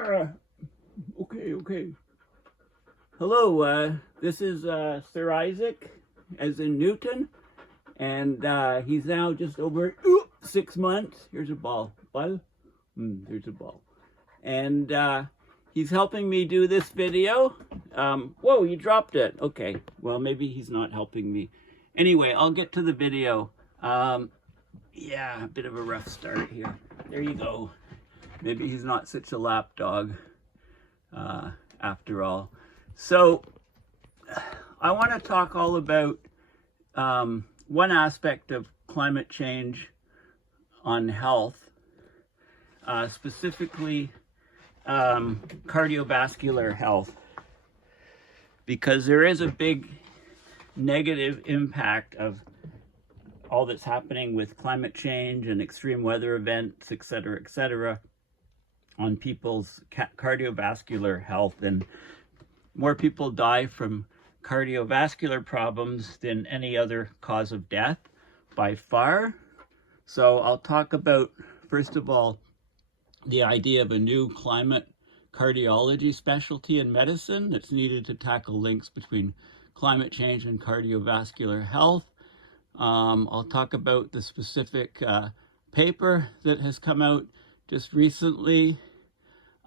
Okay. Hello, this is Sir Isaac, as in Newton, and he's now just over 6 months. Here's a ball. There's a ball. And he's helping me do this video. Whoa, you dropped it. Okay, well, maybe he's not helping me. Anyway, I'll get to the video. Yeah, a bit of a rough start here. There you go. Maybe he's not such a lap dog after all. So I want to talk all about one aspect of climate change on health, specifically cardiovascular health, because there is a big negative impact of all that's happening with climate change and extreme weather events, et cetera, on people's cardiovascular health. And more people die from cardiovascular problems than any other cause of death by far. So I'll talk about, first of all, the idea of a new climate cardiology specialty in medicine that's needed to tackle links between climate change and cardiovascular health. I'll talk about the specific paper that has come out just recently.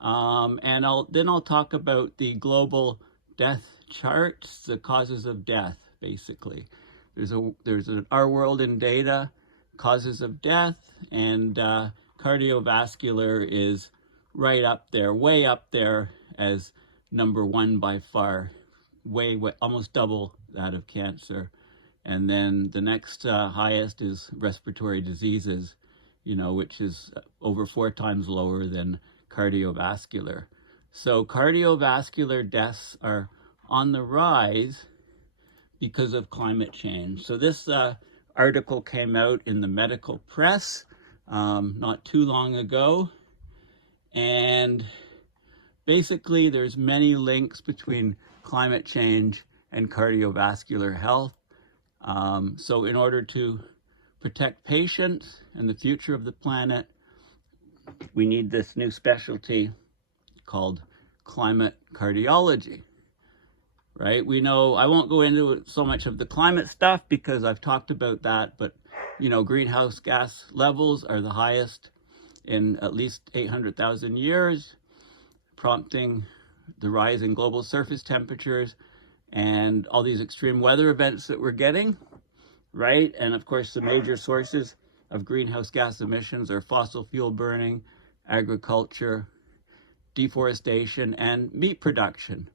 And I'll talk about the global death charts, the causes of death, basically. There's an Our World in Data, causes of death, and cardiovascular is right up there, way up there as number one by far, way almost double that of cancer. And then the next highest is respiratory diseases, which is over 4 times lower than cardiovascular. So cardiovascular deaths are on the rise because of climate change. So this article came out in the medical press not too long ago. And basically there's many links between climate change and cardiovascular health. So in order to protect patients and the future of the planet, we need this new specialty called climate cardiology, right? We know, I won't go into so much of the climate stuff because I've talked about that, but greenhouse gas levels are the highest in at least 800,000 years, prompting the rise in global surface temperatures and all these extreme weather events that we're getting, right? And of course, the major sources of greenhouse gas emissions are fossil fuel burning, agriculture, deforestation, and meat production.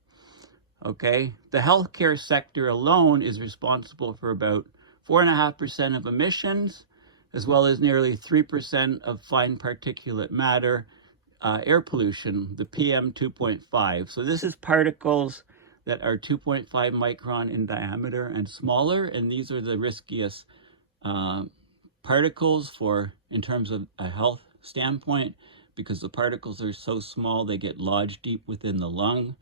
Okay, the healthcare sector alone is responsible for about 4.5% of emissions, as well as nearly 3% of fine particulate matter, air pollution, the PM 2.5. So this is particles that are 2.5 micron in diameter and smaller, and these are the riskiest particles in terms of a health standpoint, because the particles are so small they get lodged deep within the lung.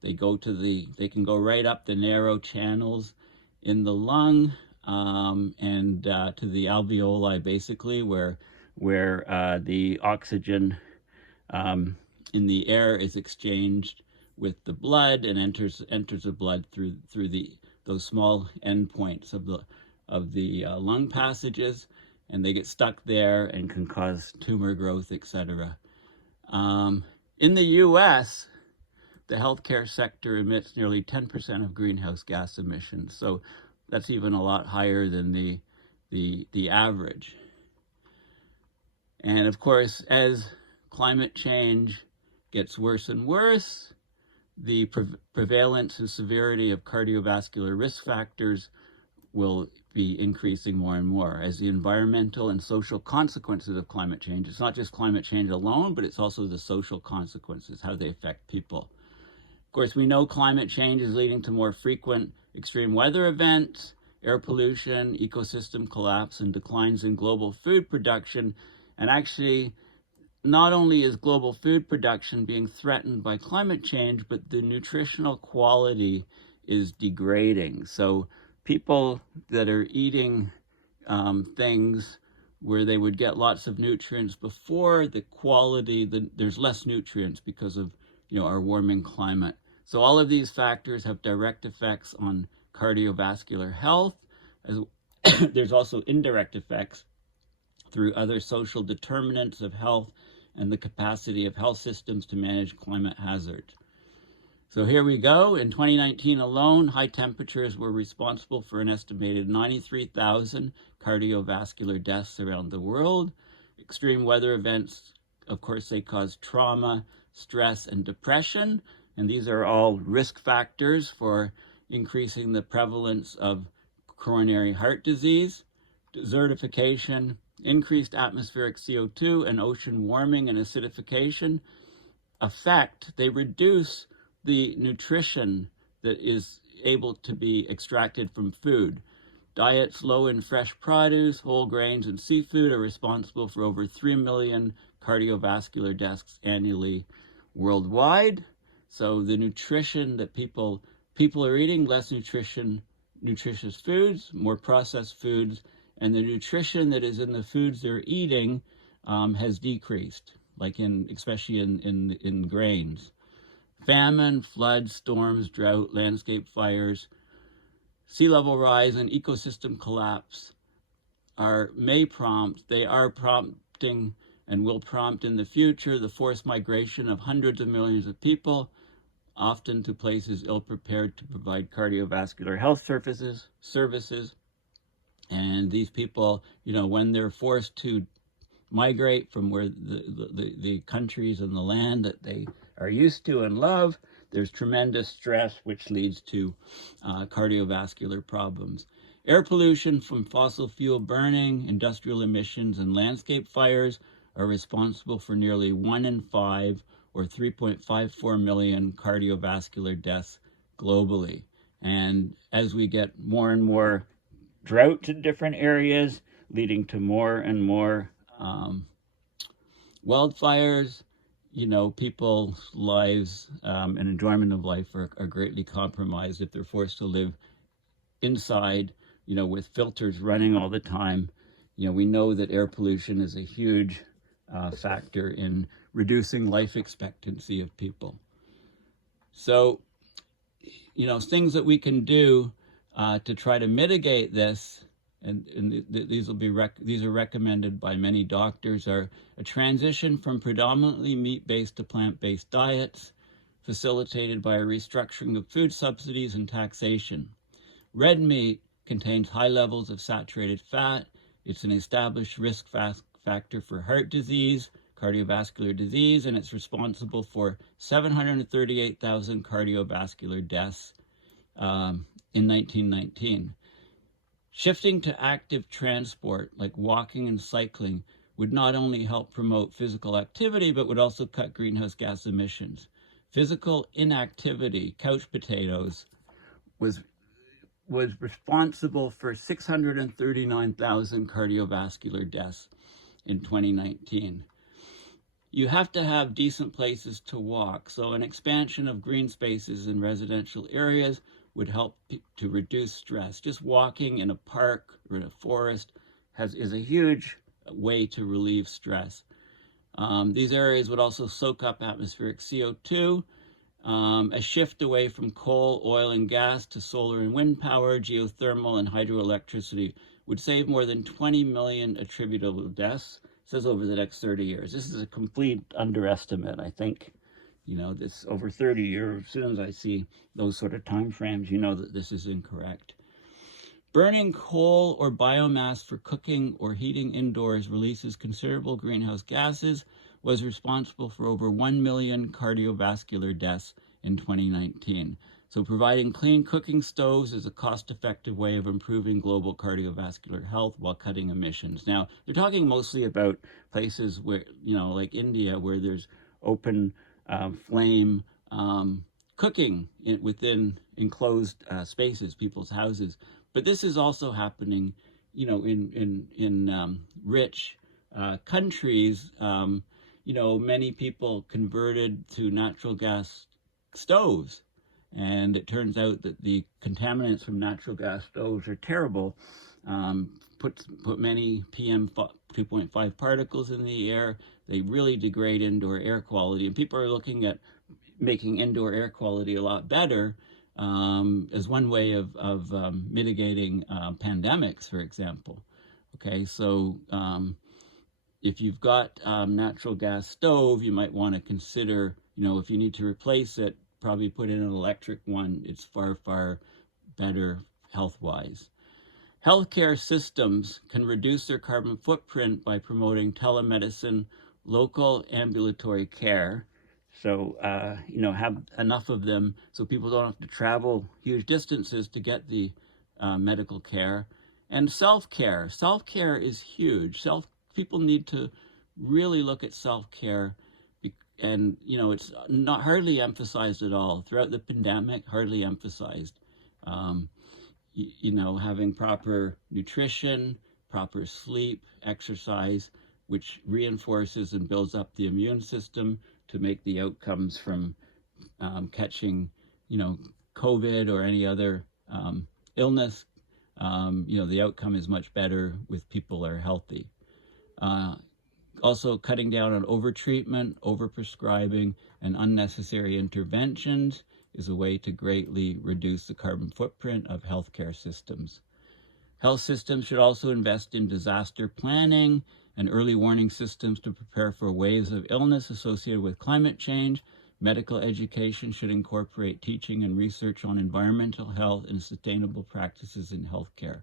They can go right up the narrow channels in the lung and to the alveoli, basically, where the oxygen in the air is exchanged with the blood and enters the blood through those small endpoints of the lung passages, and they get stuck there and can cause tumor growth, etc. In the U.S., the healthcare sector emits nearly 10% of greenhouse gas emissions, so that's even a lot higher than the average. And of course, as climate change gets worse and worse, the prevalence and severity of cardiovascular risk factors will be increasing more and more as the environmental and social consequences of climate change. It's not just climate change alone, but it's also the social consequences, how they affect people. Of course, we know climate change is leading to more frequent extreme weather events, air pollution, ecosystem collapse, and declines in global food production. And actually, not only is global food production being threatened by climate change, but the nutritional quality is degrading. So people that are eating things where they would get lots of nutrients before, the quality, there's less nutrients because of, our warming climate. So all of these factors have direct effects on cardiovascular health. There's also indirect effects through other social determinants of health and the capacity of health systems to manage climate hazards. So here we go. In 2019 alone, high temperatures were responsible for an estimated 93,000 cardiovascular deaths around the world. Extreme weather events, of course, they cause trauma, stress, and depression. And these are all risk factors for increasing the prevalence of coronary heart disease. Desertification, increased atmospheric CO2, and ocean warming and acidification they reduce the nutrition that is able to be extracted from food. Diets low in fresh produce, whole grains, and seafood are responsible for over 3 million cardiovascular deaths annually worldwide. So the nutrition that people are eating, less nutritious foods, more processed foods, and the nutrition that is in the foods they're eating has decreased, especially in grains. Famine, floods, storms, drought, landscape fires, sea level rise, and ecosystem collapse are prompting and will prompt in the future the forced migration of hundreds of millions of people, often to places ill-prepared to provide cardiovascular health services. And these people, when they're forced to migrate from where the countries and the land that they are used to and love, there's tremendous stress, which leads to cardiovascular problems. Air pollution from fossil fuel burning, industrial emissions, and landscape fires are responsible for nearly 1 in 5, or 3.54 million cardiovascular deaths globally. And as we get more and more drought in different areas, leading to more and more wildfires, people's lives and enjoyment of life are greatly compromised if they're forced to live inside, with filters running all the time. We know that air pollution is a huge factor in reducing life expectancy of people. So, things that we can do to try to mitigate this, and these are recommended by many doctors, are a transition from predominantly meat-based to plant-based diets, facilitated by a restructuring of food subsidies and taxation. Red meat contains high levels of saturated fat. It's an established risk factor for heart disease, cardiovascular disease, and it's responsible for 738,000 cardiovascular deaths in 1919. Shifting to active transport, like walking and cycling, would not only help promote physical activity, but would also cut greenhouse gas emissions. Physical inactivity, couch potatoes, was responsible for 639,000 cardiovascular deaths in 2019. You have to have decent places to walk, so an expansion of green spaces in residential areas would help to reduce stress. Just walking in a park or in a forest is a huge way to relieve stress. These areas would also soak up atmospheric CO2. A shift away from coal, oil, and gas to solar and wind power, geothermal, and hydroelectricity would save more than 20 million attributable deaths, it says, over the next 30 years. This is a complete underestimate, I think. This over 30 years, as soon as I see those sort of time frames, that this is incorrect. Burning coal or biomass for cooking or heating indoors releases considerable greenhouse gases, was responsible for over 1 million cardiovascular deaths in 2019. So providing clean cooking stoves is a cost-effective way of improving global cardiovascular health while cutting emissions. Now, they're talking mostly about places where, like India, where there's open flame cooking within enclosed spaces, people's houses. But this is also happening, in rich countries. Many people converted to natural gas stoves, and it turns out that the contaminants from natural gas stoves are terrible, put many PM 2.5 particles in the air. They really degrade indoor air quality, and people are looking at making indoor air quality a lot better as one way of mitigating pandemics, for example. Okay, so if you've got natural gas stove, you might want to consider, if you need to replace it, probably put in an electric one. It's far, far better health-wise. Healthcare systems can reduce their carbon footprint by promoting telemedicine, local ambulatory care. So, have enough of them so people don't have to travel huge distances to get the medical care. And self-care. Self-care is huge. People need to really look at self-care, and it's not hardly emphasized at all throughout the pandemic. Hardly emphasized. Having proper nutrition, proper sleep, exercise, which reinforces and builds up the immune system to make the outcomes from catching, COVID or any other illness. The outcome is much better with people that are healthy. Also, cutting down on overtreatment, overprescribing, and unnecessary interventions is a way to greatly reduce the carbon footprint of healthcare systems. Health systems should also invest in disaster planning and early warning systems to prepare for waves of illness associated with climate change. Medical education should incorporate teaching and research on environmental health and sustainable practices in healthcare.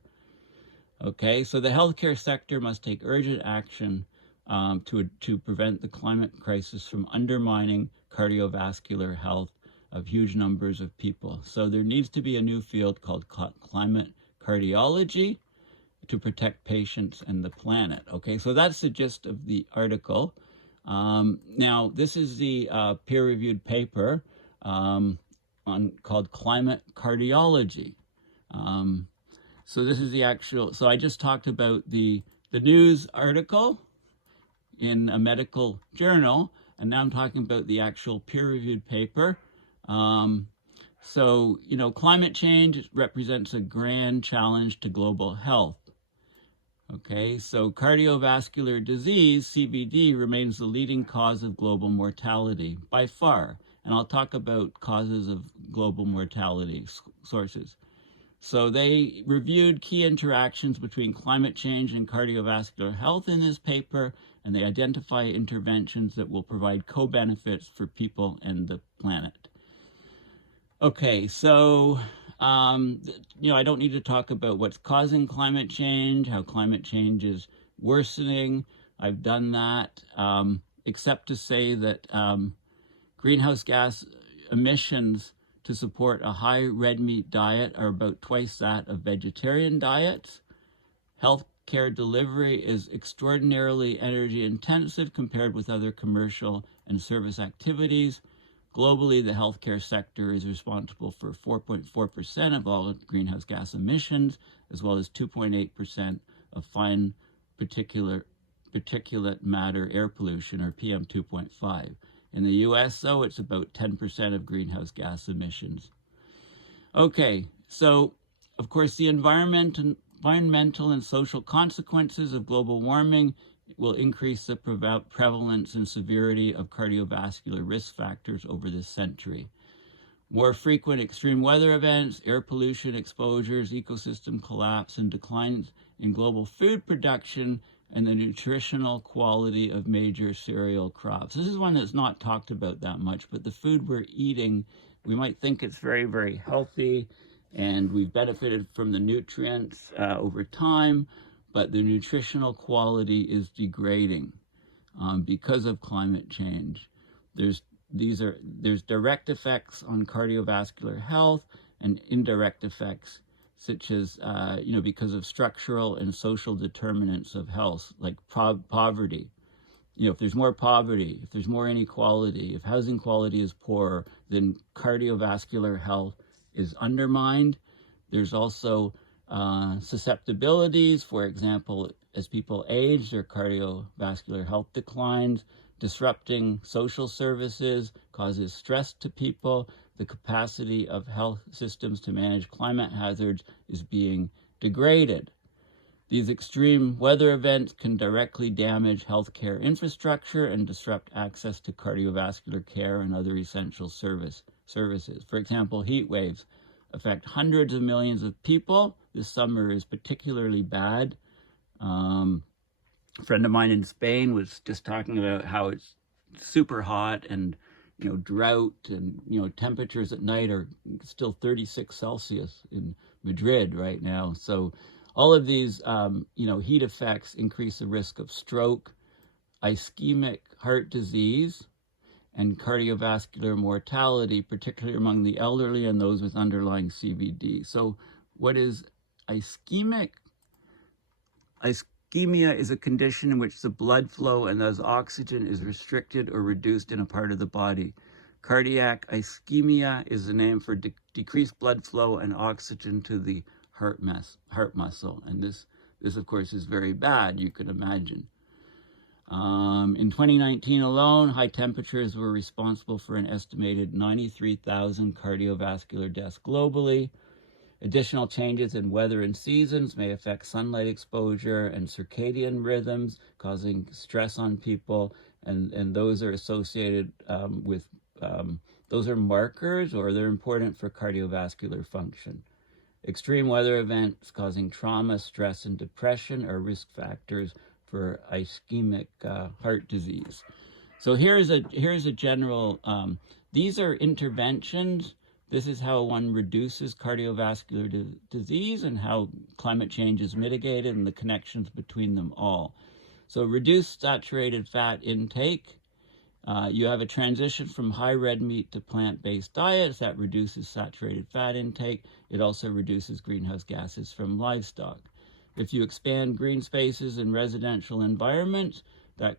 Okay, so the healthcare sector must take urgent action to prevent the climate crisis from undermining cardiovascular health of huge numbers of people. So there needs to be a new field called Climate Cardiology to protect patients and the planet. Okay, so that's the gist of the article. Now, this is the peer-reviewed paper called Climate Cardiology. So this is the actual, so I just talked about the news article in a medical journal, and now I'm talking about the actual peer-reviewed paper. Climate change represents a grand challenge to global health. Okay, so cardiovascular disease, CVD, remains the leading cause of global mortality by far. And I'll talk about causes of global mortality sources. So they reviewed key interactions between climate change and cardiovascular health in this paper, and they identify interventions that will provide co-benefits for people and the planet. Okay, so, I don't need to talk about what's causing climate change, how climate change is worsening. I've done that, except to say that greenhouse gas emissions to support a high red meat diet are about twice that of vegetarian diets. Healthcare delivery is extraordinarily energy intensive compared with other commercial and service activities. Globally, the healthcare sector is responsible for 4.4% of all greenhouse gas emissions, as well as 2.8% of fine particulate matter air pollution, or PM 2.5. In the US, though, it's about 10% of greenhouse gas emissions. Okay, so, of course, the environmental and social consequences of global warming will increase the prevalence and severity of cardiovascular risk factors over this century. More frequent extreme weather events, air pollution exposures, ecosystem collapse, and declines in global food production and the nutritional quality of major cereal crops. This is one that's not talked about that much, but the food we're eating, we might think it's very, very healthy, and we've benefited from the nutrients over time, but the nutritional quality is degrading because of climate change. There's direct effects on cardiovascular health and indirect effects, such as because of structural and social determinants of health, like poverty. If there's more poverty, if there's more inequality, if housing quality is poor, then cardiovascular health is undermined. There's also susceptibilities. For example, as people age, their cardiovascular health declines. Disrupting social services causes stress to people. The capacity of health systems to manage climate hazards is being degraded. These extreme weather events can directly damage healthcare infrastructure and disrupt access to cardiovascular care and other essential services. For example, heat waves affect hundreds of millions of people. This summer is particularly bad. A friend of mine in Spain was just talking about how it's super hot and drought, and temperatures at night are still 36 Celsius in Madrid right now. So all of these heat effects increase the risk of stroke, ischemic heart disease, and cardiovascular mortality, particularly among the elderly and those with underlying CVD. So what is ischemic? Ischemia is a condition in which the blood flow and thus oxygen is restricted or reduced in a part of the body. Cardiac ischemia is the name for decreased blood flow and oxygen to the heart muscle. And this of course is very bad, you can imagine. In 2019 alone, high temperatures were responsible for an estimated 93,000 cardiovascular deaths globally. Additional changes in weather and seasons may affect sunlight exposure and circadian rhythms, causing stress on people, and those are associated with, those are markers, or they're important for cardiovascular function. Extreme weather events causing trauma, stress, and depression are risk factors for ischemic heart disease. So here's a general, these are interventions. This is how one reduces cardiovascular disease and how climate change is mitigated and the connections between them all. So reduced saturated fat intake. You have a transition from high red meat to plant-based diets that reduces saturated fat intake. It also reduces greenhouse gases from livestock. If you expand green spaces in residential environments, that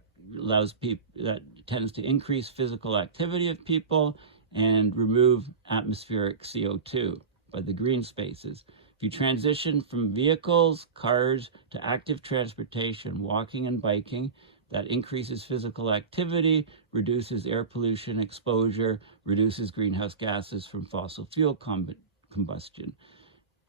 tends to increase physical activity of people and remove atmospheric CO2 by the green spaces. If you transition from vehicles, cars, to active transportation, walking and biking, that increases physical activity, reduces air pollution exposure, reduces greenhouse gases from fossil fuel combustion.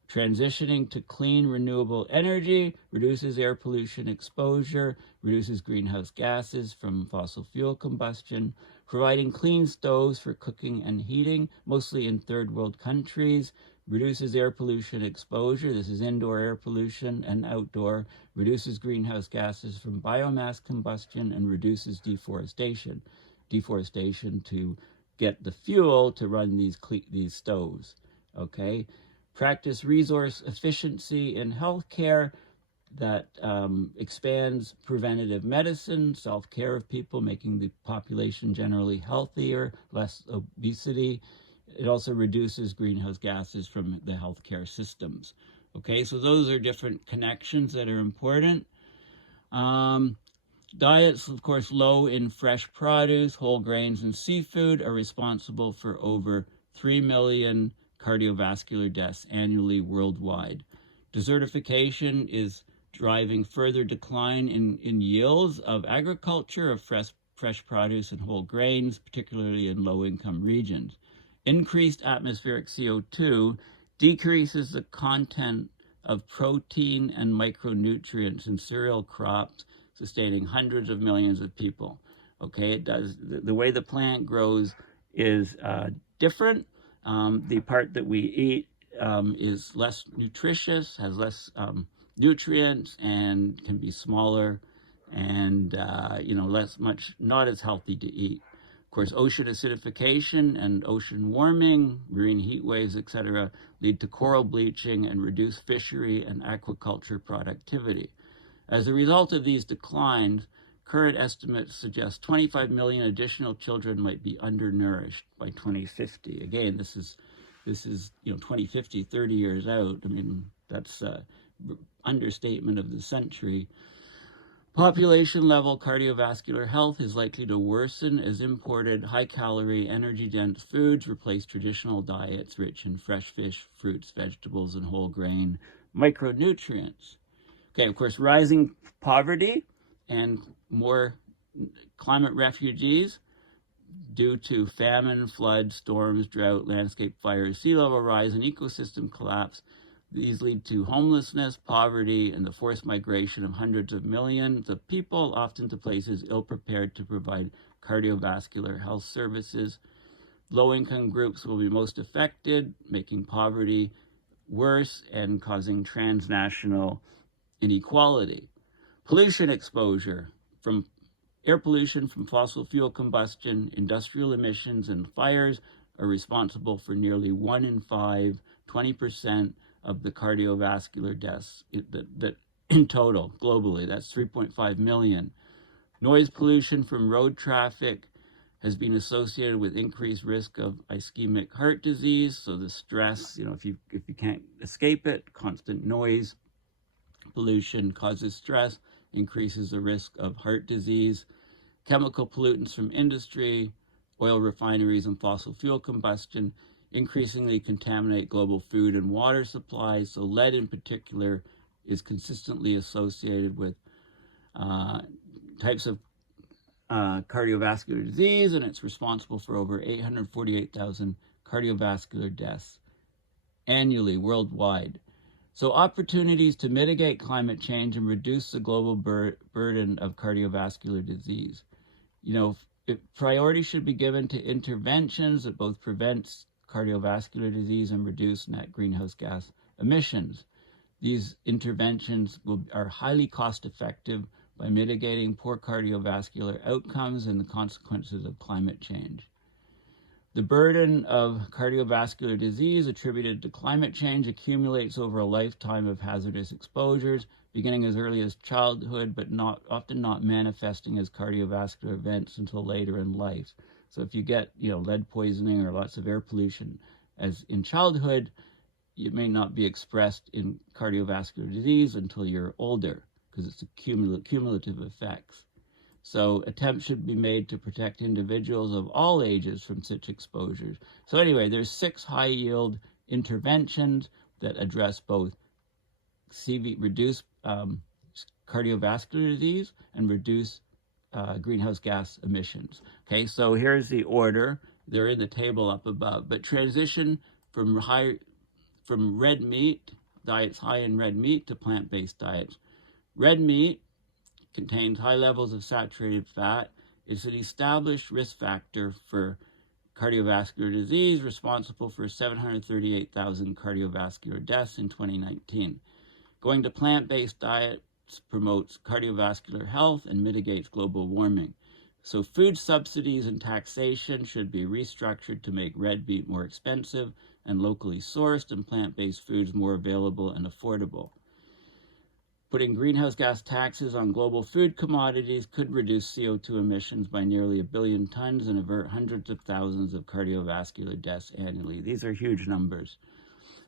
Transitioning to clean, renewable energy reduces air pollution exposure, reduces greenhouse gases from fossil fuel combustion. Providing clean stoves for cooking and heating, mostly in third world countries, reduces air pollution exposure. This is indoor air pollution, and outdoor, reduces greenhouse gases from biomass combustion, and reduces deforestation. Deforestation to get the fuel to run these stoves, okay? Practice resource efficiency in healthcare that expands preventative medicine, self-care of people, making the population generally healthier, less obesity. It also reduces greenhouse gases from the healthcare systems. Okay, so those are different connections that are important. Diets, of course, low in fresh produce, whole grains, and seafood are responsible for over 3 million cardiovascular deaths annually worldwide. Desertification is driving further decline in yields of agriculture, of fresh produce and whole grains, particularly in low-income regions. Increased atmospheric CO2 decreases the content of protein and micronutrients in cereal crops, sustaining hundreds of millions of people. Okay, it does. The way the plant grows is different. The part that we eat is less nutritious, has less nutrients, and can be smaller, and not as healthy to eat. Of course, ocean acidification and ocean warming, marine heat waves, etc., lead to coral bleaching and reduce fishery and aquaculture productivity. As a result of these declines, current estimates suggest 25 million additional children might be undernourished by 2050. Again, this is 2050, 30 years out. I mean, that's understatement of the century. Population level cardiovascular health is likely to worsen as imported high-calorie, energy-dense foods replace traditional diets rich in fresh fish, fruits, vegetables, and whole grain micronutrients. Okay, of course, rising poverty and more climate refugees due to famine, floods, storms, drought, landscape fires, sea level rise, and ecosystem collapse These lead to homelessness, poverty, and the forced migration of hundreds of millions of people, often to places ill-prepared to provide cardiovascular health services. Low-income groups will be most affected, making poverty worse and causing transnational inequality. Pollution exposure from air pollution from fossil fuel combustion, industrial emissions, and fires are responsible for nearly 1 in 5, 20% of the cardiovascular deaths that in total globally. That's 3.5 million. Noise pollution from road traffic has been associated with increased risk of ischemic heart disease. So the stress, if you can't escape it, constant noise pollution causes stress, increases the risk of heart disease. Chemical pollutants from industry, oil refineries, and fossil fuel combustion increasingly contaminate global food and water supplies. So lead in particular is consistently associated with types of cardiovascular disease, and it's responsible for over 848,000 cardiovascular deaths annually worldwide. So opportunities to mitigate climate change and reduce the global burden of cardiovascular disease. Priority should be given to interventions that both prevent cardiovascular disease and reduce net greenhouse gas emissions. These interventions are highly cost-effective by mitigating poor cardiovascular outcomes and the consequences of climate change. The burden of cardiovascular disease attributed to climate change accumulates over a lifetime of hazardous exposures, beginning as early as childhood, but often not manifesting as cardiovascular events until later in life. So if you get, lead poisoning or lots of air pollution as in childhood, it may not be expressed in cardiovascular disease until you're older, because it's a cumulative effects. So attempts should be made to protect individuals of all ages from such exposures. So anyway, there's 6 high-yield interventions that address both reduce cardiovascular disease and reduce greenhouse gas emissions. Okay, so here's the order. They're in the table up above. But transition from red meat, diets high in red meat, to plant-based diets. Red meat contains high levels of saturated fat. It's an established risk factor for cardiovascular disease, responsible for 738,000 cardiovascular deaths in 2019. Going to plant-based diets promotes cardiovascular health and mitigates global warming. So food subsidies and taxation should be restructured to make red meat more expensive and locally sourced, and plant-based foods more available and affordable. Putting greenhouse gas taxes on global food commodities could reduce CO2 emissions by nearly 1 billion tons and avert hundreds of thousands of cardiovascular deaths annually. These are huge numbers.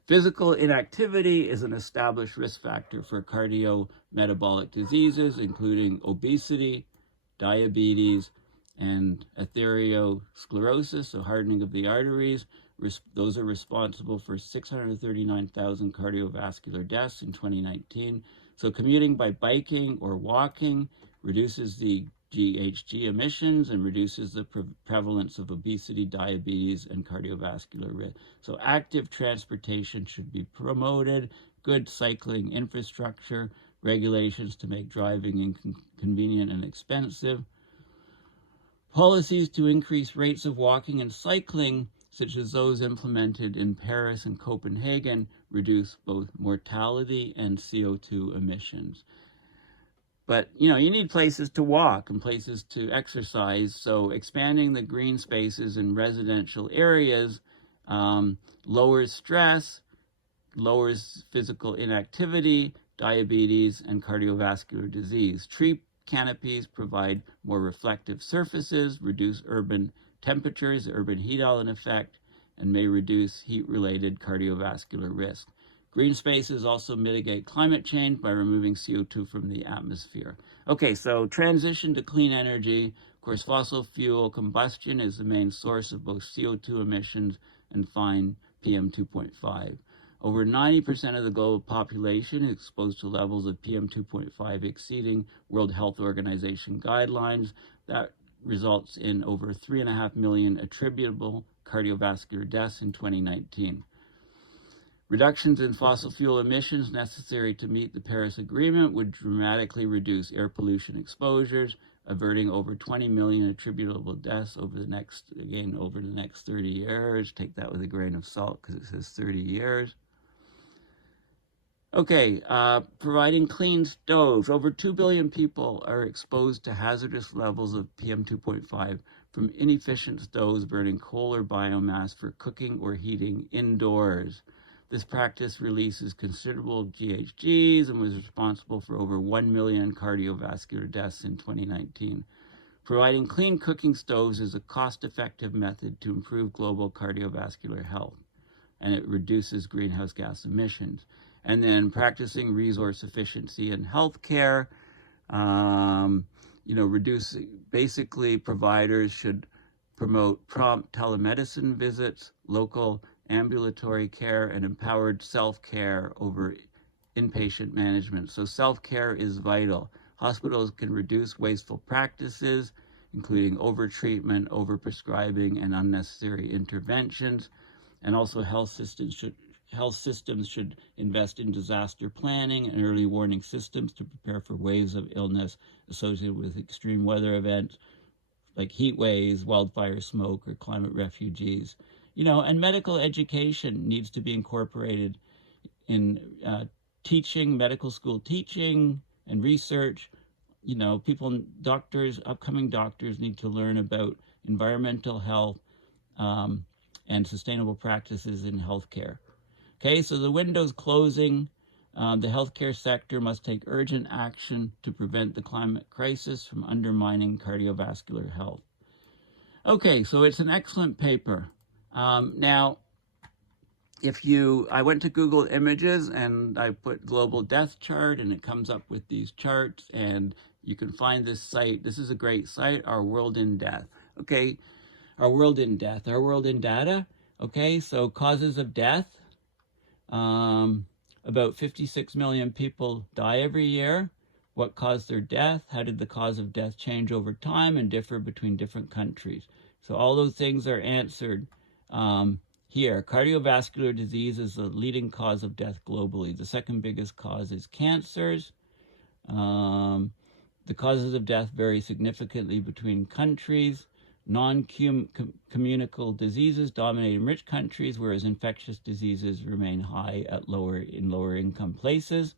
Physical inactivity is an established risk factor for cardiometabolic diseases, including obesity, diabetes, and atherosclerosis, so hardening of the arteries. Those are responsible for 639,000 cardiovascular deaths in 2019. So commuting by biking or walking reduces the GHG emissions and reduces the prevalence of obesity, diabetes, and cardiovascular risk. So active transportation should be promoted, good cycling infrastructure, regulations to make driving inconvenient and expensive. Policies to increase rates of walking and cycling, such as those implemented in Paris and Copenhagen, reduce both mortality and CO2 emissions. But, you need places to walk and places to exercise, so expanding the green spaces in residential areas lowers stress, lowers physical inactivity, diabetes, and cardiovascular disease. Tree canopies provide more reflective surfaces, reduce urban temperatures, the urban heat island effect, and may reduce heat-related cardiovascular risk. Green spaces also mitigate climate change by removing CO2 from the atmosphere. Okay, so transition to clean energy. Of course, fossil fuel combustion is the main source of both CO2 emissions and fine PM 2.5. Over 90% of the global population is exposed to levels of PM 2.5 exceeding World Health Organization guidelines. That results in over 3.5 million attributable cardiovascular deaths in 2019. Reductions in fossil fuel emissions necessary to meet the Paris Agreement would dramatically reduce air pollution exposures, averting over 20 million attributable deaths over the next 30 years. Take that with a grain of salt because it says 30 years. Okay, providing clean stoves. Over 2 billion people are exposed to hazardous levels of PM 2.5 from inefficient stoves burning coal or biomass for cooking or heating indoors. This practice releases considerable GHGs and was responsible for over 1 million cardiovascular deaths in 2019. Providing clean cooking stoves is a cost-effective method to improve global cardiovascular health, and it reduces greenhouse gas emissions. And then practicing resource efficiency in healthcare, basically providers should promote prompt telemedicine visits, local ambulatory care, and empowered self-care over inpatient management. So self-care is vital. Hospitals can reduce wasteful practices, including overtreatment, overprescribing, and unnecessary interventions. And also health systems should invest in disaster planning and early warning systems to prepare for waves of illness associated with extreme weather events like heat waves, wildfire smoke, or climate refugees. And medical education needs to be incorporated in teaching, medical school teaching and research. Upcoming doctors need to learn about environmental health and sustainable practices in healthcare. Okay, so the window's closing. The healthcare sector must take urgent action to prevent the climate crisis from undermining cardiovascular health. Okay, so it's an excellent paper. Now, I went to Google Images and I put global death chart, and it comes up with these charts, and you can find this site. This is a great site, Our World in Death. Okay, Our World in Death, Our World in Data. Okay, so causes of death. About 56 million people die every year. What caused their death? How did the cause of death change over time and differ between different countries? So all those things are answered here. Cardiovascular disease is the leading cause of death globally. The second biggest cause is cancers. The causes of death vary significantly between countries. Non-communicable diseases dominate in rich countries, whereas infectious diseases remain high in lower income places.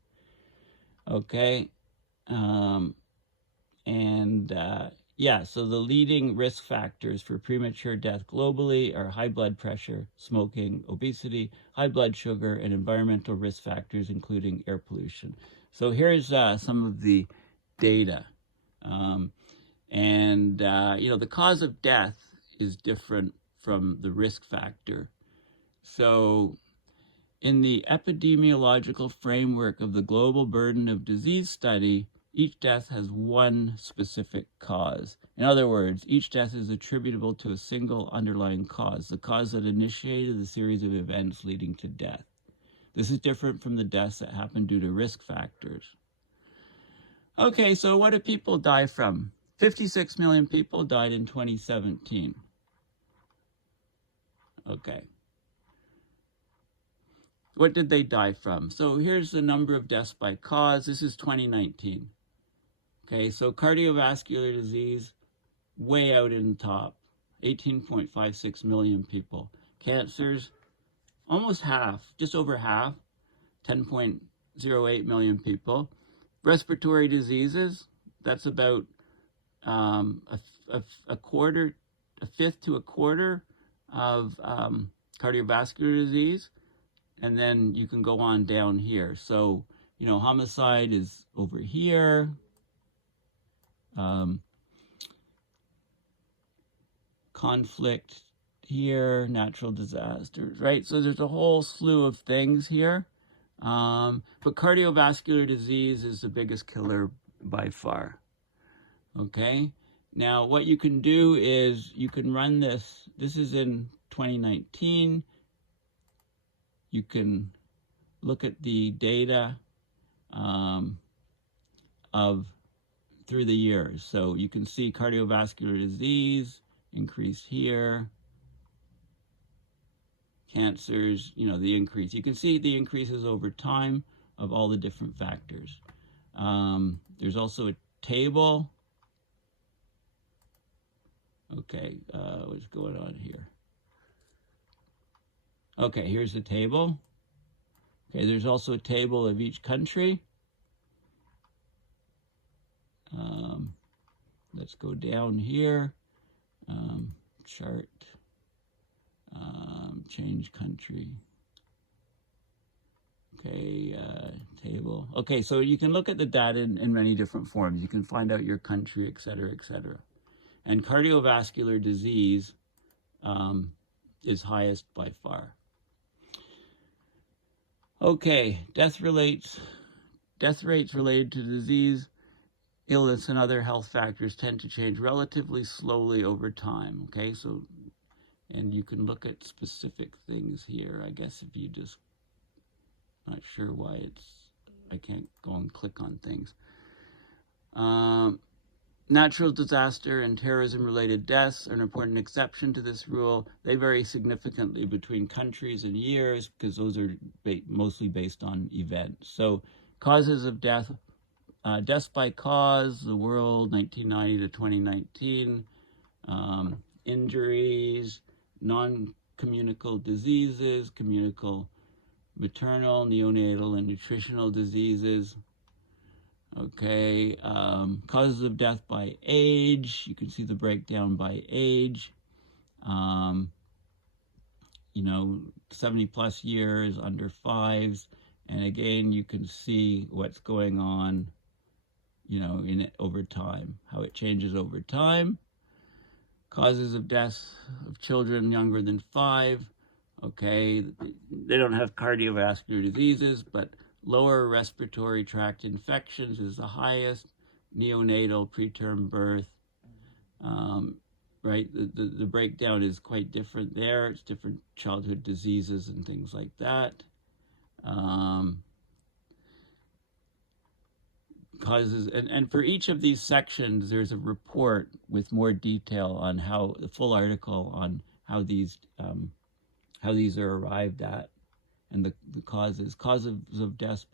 Okay. So the leading risk factors for premature death globally are high blood pressure, smoking, obesity, high blood sugar, and environmental risk factors, including air pollution. So here's some of the data. The cause of death is different from the risk factor. So in the epidemiological framework of the Global Burden of Disease study, each death has one specific cause. In other words, each death is attributable to a single underlying cause, the cause that initiated the series of events leading to death. This is different from the deaths that happen due to risk factors. Okay, so what do people die from? 56 million people died in 2017. Okay. What did they die from? So here's the number of deaths by cause. This is 2019. Okay, so cardiovascular disease, way out in the top, 18.56 million people. Cancers, almost half, just over half, 10.08 million people. Respiratory diseases, that's about a fifth to a quarter of cardiovascular disease. And then you can go on down here. So, homicide is over here. Conflict here, natural disasters, right? So there's a whole slew of things here. But cardiovascular disease is the biggest killer by far. Okay? Now, what you can do is you can run this. This is in 2019. You can look at the data through the years. So you can see cardiovascular disease increase here. cancers, you know, the increase. You can see the increases over time of all the different factors. There's also a table. Okay, what's going on here? Okay, here's the table. Okay, there's also a table of each country. Let's go down here. Chart. Change country. Okay, table. Okay, so you can look at the data in many different forms. You can find out your country, et cetera, et cetera. And cardiovascular disease is highest by far. Okay, death rates related to disease, illness, and other health factors tend to change relatively slowly over time. Okay, so, and you can look at specific things here. I guess if you just, not sure why I can't go and click on things. Natural disaster and terrorism-related deaths are an important exception to this rule. They vary significantly between countries and years because those are mostly based on events. So causes of death, deaths by cause, the world, 1990 to 2019, injuries, non-communicable diseases, communicable maternal, neonatal, and nutritional diseases. Okay, causes of death by age. You can see the breakdown by age. You know, 70 plus years, under 5s. And again, you can see what's going on, you know, in it over time, how it changes over time. Causes of death of children younger than 5. Okay, they don't have cardiovascular diseases, but lower respiratory tract infections is the highest. Neonatal, preterm birth, right? The breakdown is quite different there. It's different childhood diseases and things like that. Causes, and for each of these sections, there's a report with more detail on how, the full article on how these are arrived at. And the causes of death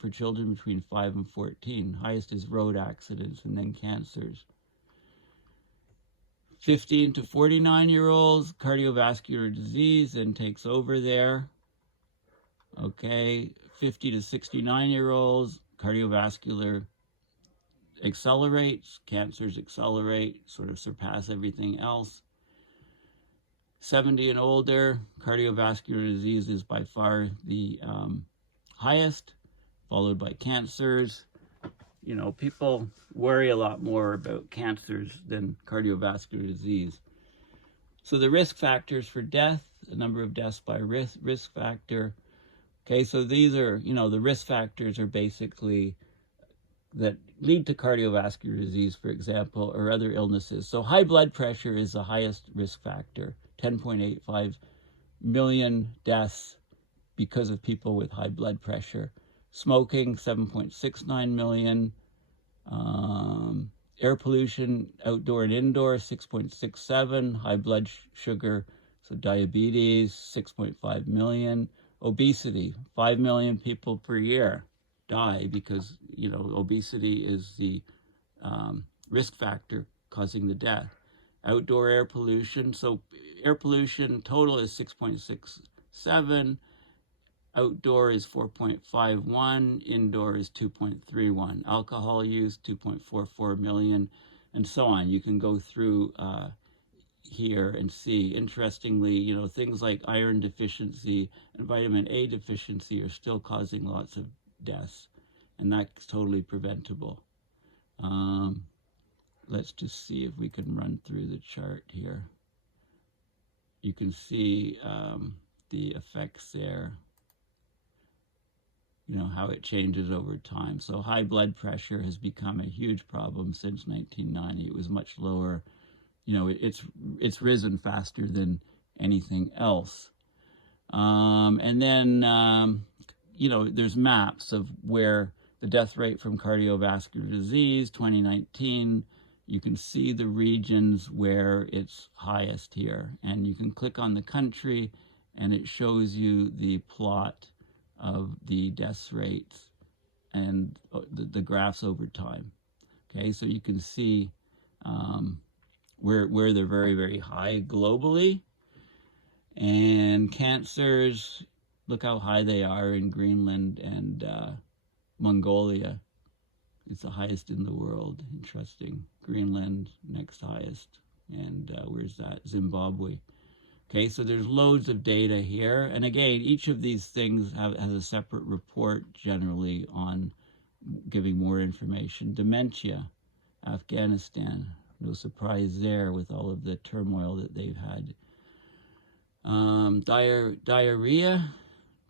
for children between 5 and 14. Highest is road accidents and then cancers. 15 to 49-year-olds, cardiovascular disease then takes over there. Okay, 50 to 69-year-olds, cardiovascular accelerates, cancers accelerate, sort of surpass everything else. 70 and older, cardiovascular disease is by far the highest, followed by cancers. You know, people worry a lot more about cancers than cardiovascular disease. So the risk factors for death, the number of deaths by risk factor. Okay, so these are, you know, the risk factors are basically that lead to cardiovascular disease, for example, or other illnesses. So high blood pressure is the highest risk factor. 10.85 million deaths because of people with high blood pressure. Smoking, 7.69 million. Air pollution, outdoor and indoor, 6.67. High blood sugar, so diabetes, 6.5 million. Obesity, 5 million people per year die because, you know, obesity is the risk factor causing the death. Outdoor air pollution, so air pollution total is 6.67, outdoor is 4.51, indoor is 2.31, alcohol use 2.44 million, and so on. You can go through here and see. Interestingly, you know, things like iron deficiency and vitamin A deficiency are still causing lots of deaths, and that's totally preventable. Let's just see if we can run through the chart here. You can see the effects there, you know, how it changes over time. So high blood pressure has become a huge problem since 1990. It was much lower. You know, it's risen faster than anything else. And then, you know, there's maps of where the death rate from cardiovascular disease, 2019, you can see the regions where it's highest here. And you can click on the country and it shows you the plot of the death rates and the graphs over time. Okay, so you can see where they're very, very high globally. And cancers, look how high they are in Greenland and Mongolia. It's the highest in the world. Interesting. Greenland, next highest. And where's that? Zimbabwe. Okay, so there's loads of data here. And again, each of these things has a separate report generally on giving more information. Dementia, Afghanistan. No surprise there with all of the turmoil that they've had.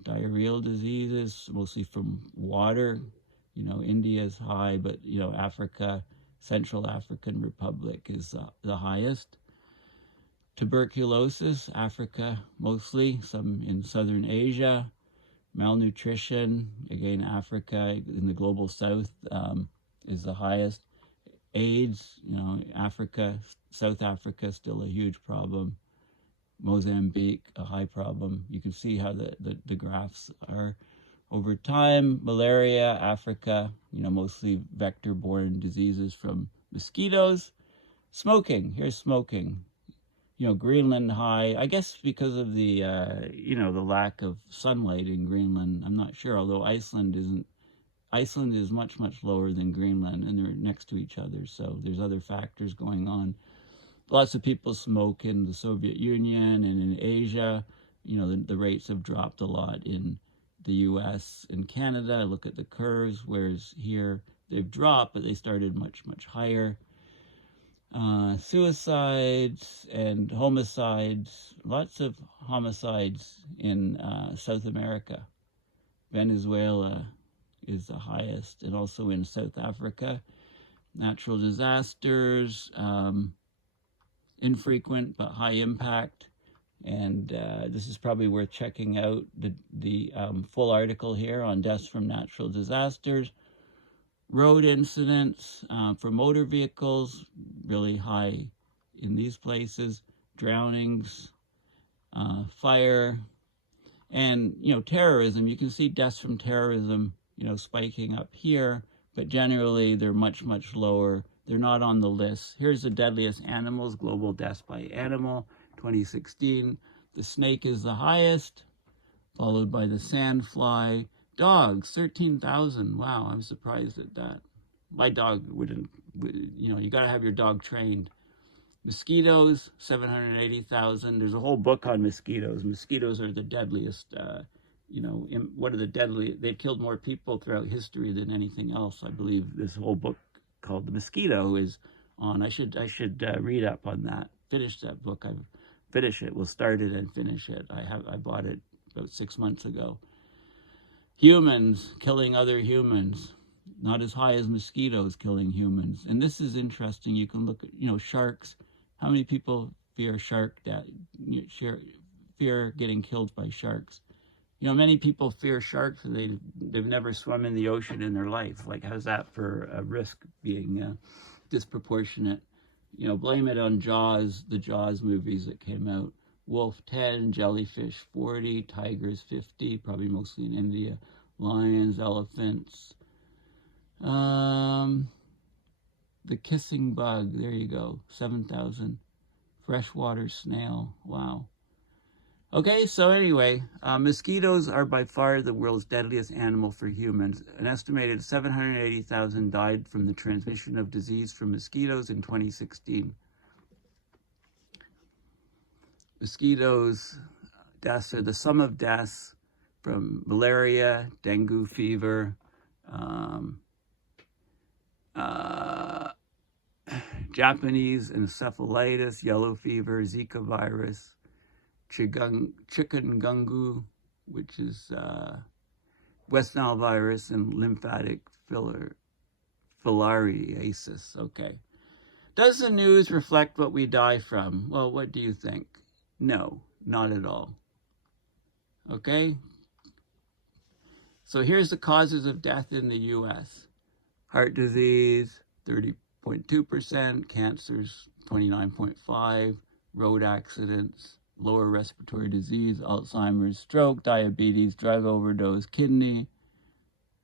Diarrheal diseases, mostly from water. You know, India is high, but, you know, Africa, Central African Republic is the highest. Tuberculosis, Africa mostly, some in Southern Asia. Malnutrition, again, Africa in the global south is the highest. AIDS, you know, Africa, South Africa, still a huge problem. Mozambique, a high problem. You can see how the graphs are over time. Malaria, Africa, you know, mostly vector-borne diseases from mosquitoes. Smoking, here's smoking. You know, Greenland high, I guess because of the, you know, the lack of sunlight in Greenland. I'm not sure, although Iceland is much, much lower than Greenland, and they're next to each other, so there's other factors going on. Lots of people smoke in the Soviet Union and in Asia. You know, the rates have dropped a lot in the US and Canada. Look at the curves, whereas here they've dropped, but they started much, much higher. Suicides and homicides, lots of homicides in South America. Venezuela is the highest, and also in South Africa. Natural disasters, infrequent but high impact, and this is probably worth checking out the full article here on deaths from natural disasters. Road incidents for motor vehicles, really high in these places. Drownings, fire, and, you know, terrorism. You can see deaths from terrorism, you know, spiking up here, but generally they're much, much lower. They're not on the list. Here's the deadliest animals, global deaths by animal, 2016. The snake is the highest, followed by the sandfly. Dogs, 13,000. Wow, I'm surprised at that. My dog wouldn't, you know, you got to have your dog trained. Mosquitoes, 780,000. There's a whole book on mosquitoes. Mosquitoes are the deadliest, you know, what are the deadly? They've killed more people throughout history than anything else. I believe this whole book called The Mosquito is on. I should read up on that. Finish that book. I've finished it. We'll start it and finish it. I bought it about 6 months ago. Humans killing other humans, not as high as mosquitoes killing humans. And this is interesting. You can look at, you know, sharks. How many people fear fear getting killed by sharks? You know, many people fear sharks. They've never swum in the ocean in their life. Like, how's that for a risk being disproportionate? You know, blame it on Jaws, the Jaws movies that came out. Wolf 10, jellyfish 40, tigers 50, probably mostly in India. Lions, elephants. The kissing bug, there you go, 7,000. Freshwater snail, wow. Okay, so anyway, mosquitoes are by far the world's deadliest animal for humans. An estimated 780,000 died from the transmission of disease from mosquitoes in 2016. Mosquitoes, deaths are the sum of deaths from malaria, dengue fever, Japanese encephalitis, yellow fever, Zika virus, chikungunya, which is West Nile virus, and lymphatic filariasis. Okay. Does the news reflect what we die from? Well, what do you think? No, not at all. Okay? So here's the causes of death in the U.S. Heart disease, 30.2%, cancers, 29.5%, road accidents, lower respiratory disease, Alzheimer's, stroke, diabetes, drug overdose, kidney,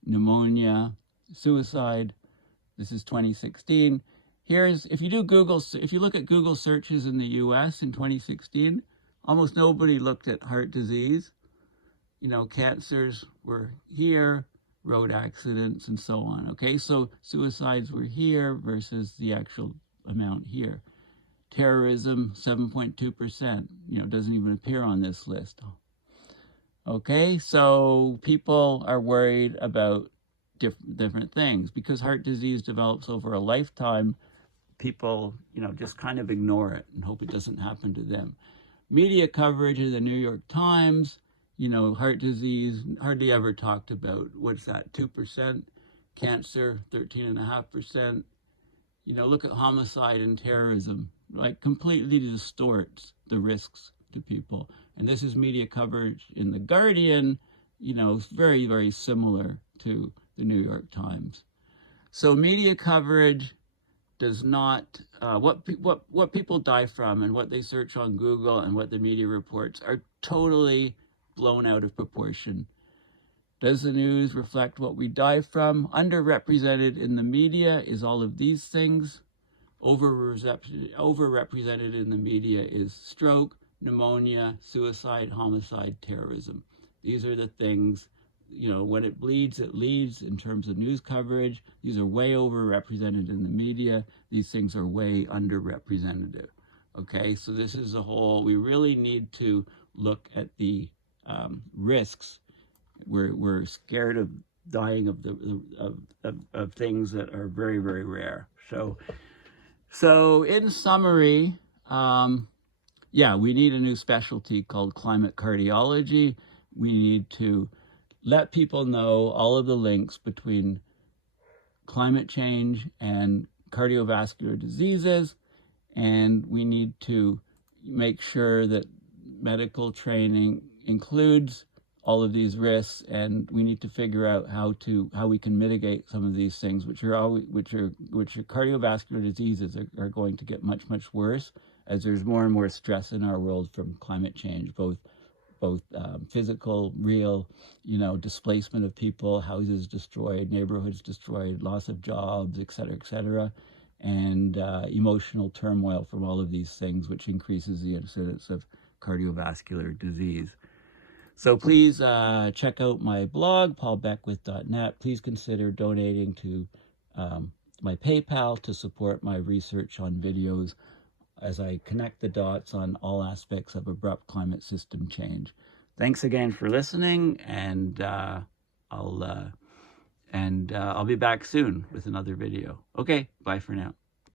pneumonia, suicide. This is 2016. Here's, if you look at Google searches in the US in 2016, almost nobody looked at heart disease. You know, cancers were here, road accidents, and so on. Okay, so suicides were here versus the actual amount here. Terrorism, 7.2%, you know, doesn't even appear on this list. Okay, so people are worried about different things because heart disease develops over a lifetime. People, you know, just kind of ignore it and hope it doesn't happen to them. Media coverage in the New York Times, you know, heart disease hardly ever talked about. What's that, 2%? Cancer, 13.5%. You know, look at homicide and terrorism, like completely distorts the risks to people. And this is media coverage in The Guardian, you know, it's very, very similar to the New York Times. So media coverage does not, what people die from and what they search on Google and what the media reports are totally blown out of proportion. Does the news reflect what we die from? Underrepresented in the media is all of these things. Overrepresented in the media is stroke, pneumonia, suicide, homicide, terrorism. These are the things, you know, when it bleeds, it leads in terms of news coverage. These are way overrepresented in the media. These things are way underrepresented. Okay, so this is a whole, we really need to look at the risks. We're scared of dying of things that are very, very rare. So in summary, yeah, we need a new specialty called climate cardiology. We need to let people know all of the links between climate change and cardiovascular diseases, and we need to make sure that medical training includes all of these risks, and we need to figure out how we can mitigate some of these things, which are cardiovascular diseases are going to get much worse as there's more and more stress in our world from climate change, both physical, real, you know, displacement of people, houses destroyed, neighborhoods destroyed, loss of jobs, et cetera, and emotional turmoil from all of these things, which increases the incidence of cardiovascular disease. So please check out my blog, paulbeckwith.net. Please consider donating to my PayPal to support my research on videos as I connect the dots on all aspects of abrupt climate system change. Thanks again for listening, and I'll be back soon with another video. Okay, bye for now.